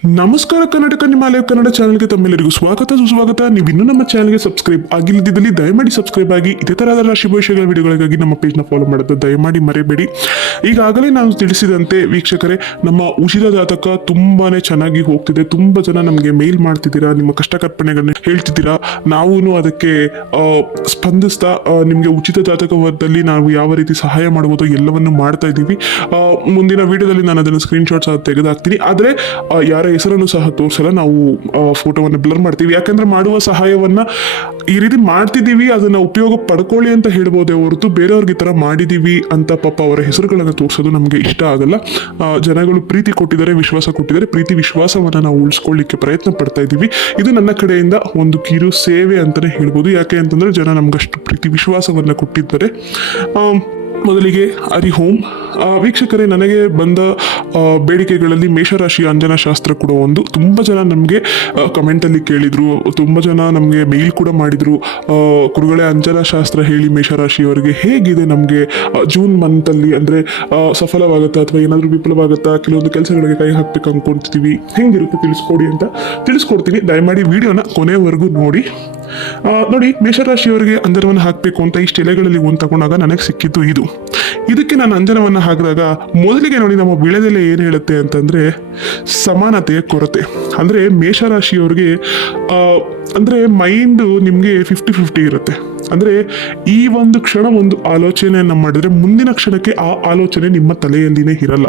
ನಮಸ್ಕಾರ ಕರ್ನಾಟಕ ನಿಮಾಲಯ ಕನ್ನಡ ಚಾನಲ್ಗೆ ತಮ್ಮೆಲ್ಲರಿಗೂ ಸ್ವಾಗತ, ಸುಸ್ವಾಗತ. ನೀವು ಇನ್ನೂ ನಮ್ಮ ಚಾನಲ್ಗೆ ಸಬ್ಸ್ಕ್ರೈಬ್ ಆಗಿಲ್ಲದಿದ್ದಲ್ಲಿ ದಯಮಾಡಿ ಸಬ್ಸ್ಕ್ರೈಬ್ ಆಗಿ. ಇದೇ ತರಹದ ರಾಶಿ ಭವಿಷ್ಯಗಳ ವಿಡಿಯೋಗಳಿಗಾಗಿ ನಮ್ಮ ಪೇಜ್ನ ಫಾಲೋ ಮಾಡೋದು ದಯಮಾಡಿ ಮರೆಯಬೇಡಿ ಈಗಾಗಲೇ ನಾನು ತಿಳಿಸಿದಂತೆ ವೀಕ್ಷಕರೇ, ನಮ್ಮ ಉಚಿತ ಜಾತಕ ತುಂಬಾನೇ ಚೆನ್ನಾಗಿ ಹೋಗ್ತಿದೆ. ತುಂಬಾ ಜನ ನಮಗೆ ಮೇಲ್ ಮಾಡ್ತಿದ್ದೀರಾ, ನಿಮ್ಮ ಕಷ್ಟ ಕಲ್ಪನೆಗಳನ್ನ ಹೇಳ್ತಿದ್ದೀರಾ. ನಾವು ಅದಕ್ಕೆ ಸ್ಪಂದಿಸ್ತಾ ನಿಮಗೆ ಉಚಿತ ಜಾತಕದಲ್ಲಿ ನಾವು ಯಾವ ರೀತಿ ಸಹಾಯ ಮಾಡ್ಬೋದು ಎಲ್ಲವನ್ನು ಮಾಡ್ತಾ ಇದ್ದೀವಿ. ಮುಂದಿನ ವಿಡಿಯೋದಲ್ಲಿ ನಾನು ಅದನ್ನು ಸ್ಕ್ರೀನ್ಶಾಟ್ಸ್ ಸಹ ತೆಗೆದಾಕ್ತೀನಿ ಆದರೆ ಯಾರ ಹೆಸರನ್ನು ಸಹ ತೋರಿಸಲ್ಲ. ನಾವು ಫೋಟೋವನ್ನು ಬ್ಲರ್ ಮಾಡ್ತೀವಿ. ಯಾಕಂದ್ರೆ ಮಾಡುವ ಸಹಾಯವನ್ನ ಈ ರೀತಿ ಮಾಡ್ತಿದ್ದೀವಿ, ಅದನ್ನ ಉಪಯೋಗ ಪಡ್ಕೊಳ್ಳಿ ಅಂತ ಹೇಳ್ಬೋದೇ ಹೊರತು ಬೇರೆಯವ್ರಿಗೆ ಈ ಮಾಡಿದೀವಿ ಅಂತ ಪಾಪ ಅವರ ಹೆಸರುಗಳನ್ನು ತೋರಿಸೋದು ನಮಗೆ ಇಷ್ಟ ಆಗಲ್ಲ. ಜನಗಳು ಪ್ರೀತಿ ಕೊಟ್ಟಿದ್ದಾರೆ, ವಿಶ್ವಾಸ ಕೊಟ್ಟಿದ್ದಾರೆ. ಪ್ರೀತಿ, ವಿಶ್ವಾಸವನ್ನ ನಾವು ಉಳಿಸ್ಕೊಳ್ಳಿಕ್ಕೆ ಪ್ರಯತ್ನ ಪಡ್ತಾ ಇದ್ದೀವಿ. ಇದು ನನ್ನ ಕಡೆಯಿಂದ ಒಂದು ಕಿರು ಸೇವೆ ಅಂತಾನೆ ಹೇಳ್ಬೋದು. ಯಾಕೆ ಅಂತಂದ್ರೆ ಜನ ನಮ್ಗಷ್ಟು ಪ್ರೀತಿ, ವಿಶ್ವಾಸವನ್ನ ಕೊಟ್ಟಿದ್ದಾರೆ. ಮೊದಲಿಗೆ ಹರಿ ಹೋಮ್ ವೀಕ್ಷಕರೇ, ನನಗೆ ಬಂದ ಬೇಡಿಕೆಗಳಲ್ಲಿ ಮೇಷರಾಶಿ ಅಂಜನಾ ಶಾಸ್ತ್ರ ಕೂಡ ಒಂದು. ತುಂಬ ಜನ ನಮಗೆ ಕಮೆಂಟಲ್ಲಿ ಕೇಳಿದರು. ತುಂಬ ಜನ ನಮಗೆ ಮೇಲ್ ಕೂಡ ಮಾಡಿದರು. ಕುರುಗಳೇ ಅಂಜನ ಶಾಸ್ತ್ರ ಹೇಳಿ ಮೇಷರಾಶಿಯವರಿಗೆ ಹೇಗಿದೆ ನಮಗೆ ಜೂನ್ ಮಂತಲ್ಲಿ ಅಂದರೆ ಸಫಲವಾಗುತ್ತಾ ಅಥವಾ ಏನಾದರೂ ವಿಫಲವಾಗುತ್ತಾ? ಕೆಲವೊಂದು ಕೆಲಸಗಳಿಗೆ ಕೈ ಹಾಕ್ಬೇಕು ಅಂದ್ಕೊಂತೀವಿ ಹೆಂಗಿರುತ್ತೆ ತಿಳಿಸ್ಕೊಡಿ ಅಂತ ತಿಳಿಸ್ಕೊಡ್ತೀನಿ. ದಯಮಾಡಿ ವಿಡಿಯೋನ ಕೊನೆವರೆಗೂ ನೋಡಿ. ನೋಡಿ ಮೇಷರಾಶಿಯವರಿಗೆ ಅಂದರವನ್ನು ಹಾಕಬೇಕು ಅಂತ ಇಷ್ಟು ಎಲೆಗಳಲ್ಲಿ ಒಂದು ತಗೊಂಡಾಗ ನನಗೆ ಸಿಕ್ಕಿದ್ದು ಇದು. ಇದಕ್ಕೆ ನಾನು ಅಂಜನವನ್ನು ಹಾಕಿದಾಗ ಮೊದಲಿಗೆ ನೋಡಿ ನಮ್ಮ ಬೆಳೆದಲ್ಲೇ ಏನು ಹೇಳುತ್ತೆ ಅಂತಂದ್ರೆ ಸಮಾನತೆಯ ಕೊರತೆ. ಅಂದ್ರೆ ಮೇಷರಾಶಿಯವ್ರಿಗೆ ಅಂದ್ರೆ ಮೈಂಡ್ ನಿಮಗೆ ಫಿಫ್ಟಿ ಫಿಫ್ಟಿ ಇರುತ್ತೆ. ಅಂದ್ರೆ ಈ ಒಂದು ಕ್ಷಣ ಒಂದು ಆಲೋಚನೆಯನ್ನು ಮಾಡಿದ್ರೆ ಮುಂದಿನ ಕ್ಷಣಕ್ಕೆ ಆ ಆಲೋಚನೆ ನಿಮ್ಮ ತಲೆಯಲ್ಲಿನೇ ಇರಲ್ಲ.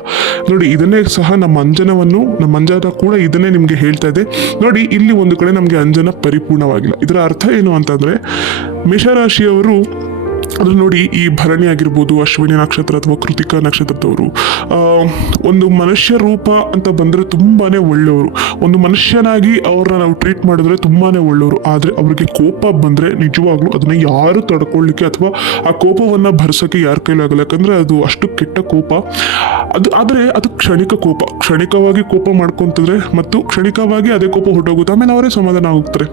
ನೋಡಿ, ಇದನ್ನೇ ಸಹ ನಮ್ಮ ಅಂಜನವನ್ನು, ನಮ್ಮ ಅಂಜನ ಕೂಡ ಇದನ್ನೇ ನಿಮಗೆ ಹೇಳ್ತಾ ಇದೆ. ನೋಡಿ, ಇಲ್ಲಿ ಒಂದು ಕಡೆ ನಮಗೆ ಅಂಜನ ಪರಿಪೂರ್ಣವಾಗಿಲ್ಲ. ಇದರ ಅರ್ಥ ಏನು ಅಂತಂದ್ರೆ ಮೇಷರಾಶಿಯವರು ಅದು ನೋಡಿ ಈ ಭರಣಿ ಆಗಿರ್ಬೋದು, ಅಶ್ವಿನಿ ನಕ್ಷತ್ರ ಅಥವಾ ಕೃತಿಕಾ ನಕ್ಷತ್ರದವರು ಒಂದು ಮನುಷ್ಯ ರೂಪ ಅಂತ ಬಂದರೆ ತುಂಬಾ ಒಳ್ಳೆಯವರು. ಒಂದು ಮನುಷ್ಯನಾಗಿ ಅವ್ರನ್ನ ನಾವು ಟ್ರೀಟ್ ಮಾಡಿದ್ರೆ ತುಂಬಾ ಒಳ್ಳೆಯವರು. ಆದರೆ ಅವ್ರಿಗೆ ಕೋಪ ಬಂದರೆ ನಿಜವಾಗ್ಲೂ ಅದನ್ನು ಯಾರು ತಡ್ಕೊಳ್ಳಿಕ್ಕೆ ಅಥವಾ ಆ ಕೋಪವನ್ನು ಭರಿಸೋಕ್ಕೆ ಯಾರ ಕೈಲಾಗಲ್ಲ ಯಾಕಂದರೆ ಅದು ಅಷ್ಟು ಕೆಟ್ಟ ಕೋಪ. ಅದು ಆದರೆ ಅದು ಕ್ಷಣಿಕ ಕೋಪ. ಕ್ಷಣಿಕವಾಗಿ ಕೋಪ ಮಾಡ್ಕೊತಿದ್ರೆ ಮತ್ತು ಕ್ಷಣಿಕವಾಗಿ ಅದೇ ಕೋಪ ಹೊರಟೋಗುತ್ತೆ. ಆಮೇಲೆ ಅವರೇ ಸಮಾಧಾನ ಹೋಗ್ತಾರೆ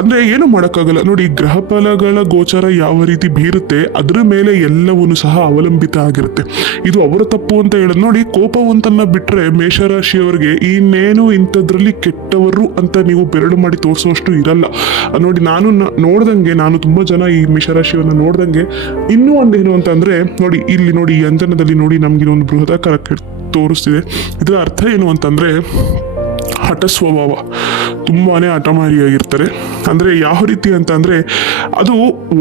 ಅಂದ್ರೆ ಏನು ಮಾಡೋಕ್ಕಾಗಲ್ಲ. ನೋಡಿ ಗ್ರಹ ಫಲಗಳ ಗೋಚರ ಯಾವ ರೀತಿ ಬೀರುತ್ತೆ, ಅದರ ಮೇಲೆ ಎಲ್ಲವೂ ಸಹ ಅವಲಂಬಿತ ಆಗಿರುತ್ತೆ. ಇದು ಅವರ ತಪ್ಪು ಅಂತ ಹೇಳೋದು. ನೋಡಿ, ಕೋಪವಂತನ್ನ ಬಿಟ್ರೆ ಮೇಷರಾಶಿಯವರಿಗೆ ಇನ್ನೇನು ಇಂಥದ್ರಲ್ಲಿ ಕೆಟ್ಟವರು ಅಂತ ನೀವು ಬೆರಳು ಮಾಡಿ ತೋರಿಸುವಷ್ಟು ಇರಲ್ಲ. ನೋಡಿ, ನಾನು ನೋಡ್ದಂಗೆ, ನಾನು ತುಂಬಾ ಜನ ಈ ಮೇಷರಾಶಿಯವನ್ನ ನೋಡ್ದಂಗೆ ಇನ್ನೂ ಒಂದು ಏನು ಅಂತ ಅಂದ್ರೆ, ನೋಡಿ, ಇಲ್ಲಿ ನೋಡಿ, ಈ ಅಂಜನದಲ್ಲಿ ನೋಡಿ ನಮ್ಗೆ ಒಂದು ಬೃಹದಾಕಾರ ತೋರಿಸ್ತಿದೆ. ಇದರ ಅರ್ಥ ಏನು ಅಂತಂದ್ರೆ ಹಠ ಸ್ವಭಾವ ತುಂಬಾನೇ ಹಠಮಾರಿಯಾಗಿರ್ತಾರೆ. ಅಂದರೆ ಯಾವ ರೀತಿ ಅಂತ ಅಂದರೆ ಅದು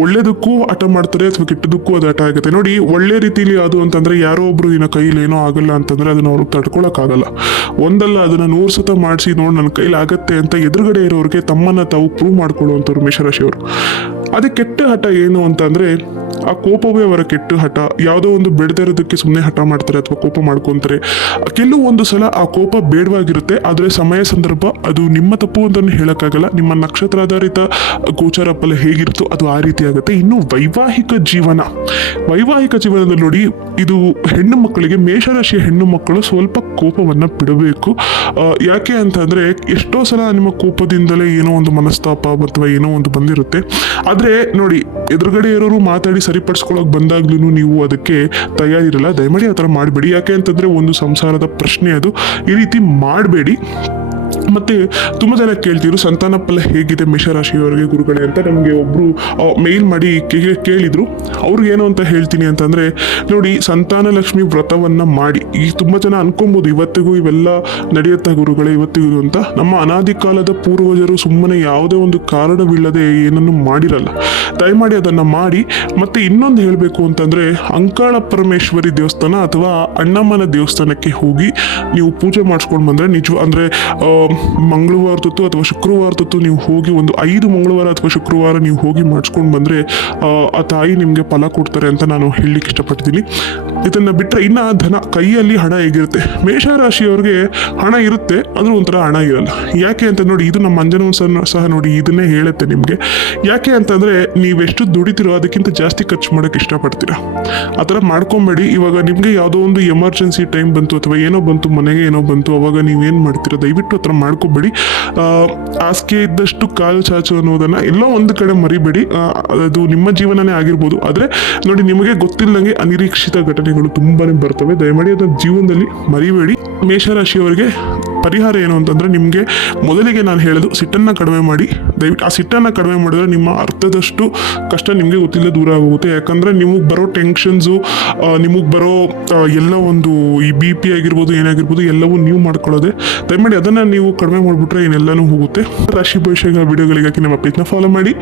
ಒಳ್ಳೇದಕ್ಕೂ ಹಠ ಮಾಡ್ತಾರೆ, ಅಥವಾ ಕೆಟ್ಟದಕ್ಕೂ ಅದು ಹಠ ಆಗುತ್ತೆ. ನೋಡಿ, ಒಳ್ಳೆ ರೀತಿಯಲ್ಲಿ ಅದು ಅಂತಂದರೆ ಯಾರೋ ಒಬ್ರು ನಿನ್ನ ಕೈಲಿ ಏನೋ ಆಗಲ್ಲ ಅಂತಂದರೆ ಅದನ್ನು ಅವ್ರಿಗೆ ತಡ್ಕೊಳಕ್ಕಾಗಲ್ಲ. ಒಂದಲ್ಲ ಅದನ್ನು ನೂರು ಸತ ಮಾಡಿಸಿ ನೋಡಿ ನನ್ನ ಕೈಲಿ ಆಗತ್ತೆ ಅಂತ ಎದುರುಗಡೆ ಇರೋರಿಗೆ ತಮ್ಮನ್ನು ತಾವು ಪ್ರೂವ್ ಮಾಡ್ಕೊಳ್ಳುವಂಥವ್ರು ಮೇಷರಾಶಿಯವರು. ಅದೇ ಕೆಟ್ಟ ಹಠ ಏನು ಅಂತ ಅಂದ್ರೆ ಆ ಕೋಪವೇ ಅವರ ಕೆಟ್ಟ ಹಠ. ಯಾವುದೋ ಒಂದು ಬೆಳೆದೇ ಇರೋದಕ್ಕೆ ಸುಮ್ಮನೆ ಹಠ ಮಾಡ್ತಾರೆ ಅಥವಾ ಕೋಪ ಮಾಡ್ಕೊಂತಾರೆ. ಕೆಲವೊಂದು ಸಲ ಆ ಕೋಪ ಬೇಡವಾಗಿರುತ್ತೆ, ಆದರೆ ಸಮಯ ಸಂದರ್ಭ ಅದು ನಿಮ್ಮ ತಪ್ಪು ಅಂತಲೂ ಹೇಳೋಕ್ಕಾಗಲ್ಲ. ನಿಮ್ಮ ನಕ್ಷತ್ರಾಧಾರಿತ ಗೋಚಾರ ಫಲ ಹೇಗಿರುತ್ತೋ ಅದು ಆ ರೀತಿ ಆಗುತ್ತೆ. ಇನ್ನು ವೈವಾಹಿಕ ಜೀವನ. ವೈವಾಹಿಕ ಜೀವನದಲ್ಲಿ ನೋಡಿ, ಇದು ಹೆಣ್ಣು ಮಕ್ಕಳಿಗೆ, ಮೇಷರಾಶಿಯ ಹೆಣ್ಣು ಮಕ್ಕಳು ಸ್ವಲ್ಪ ಕೋಪವನ್ನ ಬಿಡಬೇಕು. ಯಾಕೆ ಅಂತಂದ್ರೆ, ಎಷ್ಟೋ ಸಲ ನಿಮ್ಮ ಕೋಪದಿಂದಲೇ ಏನೋ ಒಂದು ಮನಸ್ತಾಪ ಅಥವಾ ಏನೋ ಒಂದು ಬಂದಿರುತ್ತೆ. ಆದ್ರೆ ನೋಡಿ, ಎದುರುಗಡೆ ಇರೋರು ಮಾತಾಡಿ ಸರಿಪಡಿಸ್ಕೊಳಕ್ ಬಂದಾಗ್ಲೂ ನೀವು ಅದಕ್ಕೆ ತಯಾರಿರಲ್ಲ. ದಯಮಾಡಿ ಆ ಥರ ಮಾಡಬೇಡಿ. ಯಾಕೆ ಅಂತಂದ್ರೆ ಒಂದು ಸಂಸಾರದ ಪ್ರಶ್ನೆ ಅದು. ಈ ರೀತಿ ಮಾಡಬೇಡಿ. ಮತ್ತೆ ತುಂಬಾ ಜನ ಕೇಳ್ತಿದ್ರು, ಸಂತಾನ ಫಲ ಹೇಗಿದೆ ಮೇಷರಾಶಿಯವರಿಗೆ ಗುರುಗಳೇ ಅಂತ ನಮಗೆ ಒಬ್ರು ಮೇಲ್ ಮಾಡಿ ಕೇಳಿದ್ರು. ಅವ್ರಿಗೆ ಏನು ಅಂತ ಹೇಳ್ತೀನಿ ಅಂತಂದ್ರೆ, ನೋಡಿ, ಸಂತಾನ ಲಕ್ಷ್ಮಿ ವ್ರತವನ್ನ ಮಾಡಿ, ಈ ತುಂಬಾ ಜನ ಅನ್ಕೊಬೋದು, ಇವತ್ತಿಗೂ ಇವೆಲ್ಲ ನಡೆಯುತ್ತಾ ಗುರುಗಳೇ, ಇವತ್ತಿಗೂ ಅಂತ. ನಮ್ಮ ಅನಾದಿ ಕಾಲದ ಪೂರ್ವಜರು ಸುಮ್ಮನೆ ಯಾವುದೇ ಒಂದು ಕಾರಣವಿಲ್ಲದೆ ಏನನ್ನು ಮಾಡಿರಲ್ಲ. ದಯಮಾಡಿ ಅದನ್ನ ಮಾಡಿ, ಮತ್ತೆ ಇನ್ನೊಂದು ಹೇಳಬೇಕು ಅಂತಂದ್ರೆ, ಅಂಕಾಳ ಪರಮೇಶ್ವರಿ ದೇವಸ್ಥಾನ ಅಥವಾ ಅಣ್ಣಮ್ಮನ ದೇವಸ್ಥಾನಕ್ಕೆ ಹೋಗಿ ನೀವು ಪೂಜೆ ಮಾಡಿಸ್ಕೊಂಡು ಬಂದ್ರೆ ನಿಜ, ಅಂದ್ರೆ ಮಂಗಳವಾರದೊತ್ತು ಅಥವಾ ಶುಕ್ರವಾರದೊತ್ತು ನೀವು ಹೋಗಿ ಒಂದು ಐದು ಮಂಗಳವಾರ ಅಥವಾ ಶುಕ್ರವಾರ ನೀವು ಹೋಗಿ ಮಾಡಿಸ್ಕೊಂಡು ಬಂದರೆ ಆ, ತಾಯಿ ನಿಮಗೆ ಫಲ ಕೊಡ್ತಾರೆ ಅಂತ ನಾನು ಹೇಳಲಿಕ್ಕೆ ಇಷ್ಟಪಡ್ತೀನಿ ಇದನ್ನ ಬಿಟ್ಟರೆ ಇನ್ನ ಧನ ಕೈಯಲ್ಲಿ ಹಣ ಹೇಗಿರುತ್ತೆ? ಮೇಷರಾಶಿಯವ್ರಿಗೆ ಹಣ ಇರುತ್ತೆ ಆದರೂ ಒಂಥರ ಹಣ ಇರಲ್ಲ. ಯಾಕೆ ಅಂತ ನೋಡಿ ಇದು ನಮ್ಮ ಅಂಜನವನ್ನು ಸಹ ಸಹ ನೋಡಿ ಇದನ್ನೇ ಹೇಳುತ್ತೆ ನಿಮಗೆ. ಯಾಕೆ ಅಂತಂದ್ರೆ ನೀವೆಷ್ಟು ದುಡಿತಿರೋ ಅದಕ್ಕಿಂತ ಜಾಸ್ತಿ ಖರ್ಚು ಮಾಡೋಕ್ಕೆ ಇಷ್ಟಪಡ್ತೀರಾ? ಆ ಥರ ಮಾಡ್ಕೊಂಬೇಡಿ. ಇವಾಗ ನಿಮಗೆ ಯಾವುದೋ ಒಂದು ಎಮರ್ಜೆನ್ಸಿ ಟೈಮ್ ಬಂತು ಅಥವಾ ಏನೋ ಬಂತು ಮನೆಗೆ ಏನೋ ಬಂತು ಅವಾಗ ನೀವೇನು ಮಾಡ್ತೀರಾ? ದಯವಿಟ್ಟು ಆ ಮಾಡ್ಕೋಬೇಡಿ. ಆಸ್ಕೆ ಇದ್ದಷ್ಟು ಕಾಲು ಚಾಚು ಅನ್ನೋದನ್ನು ಎಲ್ಲೋ ಒಂದು ಕಡೆ ಮರಿಬೇಡಿ. ಅದು ನಿಮ್ಮ ಜೀವನನೇ ಆಗಿರ್ಬೋದು. ಆದರೆ ನೋಡಿ, ನಿಮಗೆ ಗೊತ್ತಿಲ್ಲದಂಗೆ ಅನಿರೀಕ್ಷಿತ ಘಟನೆಗಳು ತುಂಬಾ ಬರ್ತವೆ. ದಯಮಾಡಿ ಅದನ್ನು ಜೀವನದಲ್ಲಿ ಮರಿಬೇಡಿ. ಮೇಷರಾಶಿಯವರಿಗೆ ಪರಿಹಾರ ಏನು ಅಂತಂದರೆ, ನಿಮಗೆ ಮೊದಲಿಗೆ ನಾನು ಹೇಳೋದು ಸಿಟ್ಟನ್ನು ಕಡಿಮೆ ಮಾಡಿ. ದಯವಿಟ್ಟು ಆ ಸಿಟ್ಟನ್ನು ಕಡಿಮೆ ಮಾಡಿದ್ರೆ ನಿಮ್ಮ ಅರ್ಥದಷ್ಟು ಕಷ್ಟ ನಿಮಗೆ ಗೊತ್ತಿಲ್ಲ ದೂರ ಆಗೋಗುತ್ತೆ. ಯಾಕಂದರೆ ನಿಮಗೆ ಬರೋ ಟೆನ್ಷನ್ಸು ನಿಮಗೆ ಬರೋ ಎಲ್ಲ ಒಂದು ಈ ಬಿ ಪಿ ಆಗಿರ್ಬೋದು, ಏನಾಗಿರ್ಬೋದು, ಎಲ್ಲವೂ ನೀವು ಮಾಡ್ಕೊಳ್ಳೋದೆ. ದಯಮಾಡಿ ಅದನ್ನು ನೀವು ಕಡಿಮೆ ಮಾಡಿಬಿಟ್ರೆ ಏನೆಲ್ಲನೂ ಹೋಗುತ್ತೆ. ರಾಶಿ ಭವಿಷ್ಯಗಳ ವಿಡಿಯೋಗಳಿಗಾಗಿ ನಮ್ಮ ಪೇಜ್ನ ಫಾಲೋ ಮಾಡಿ.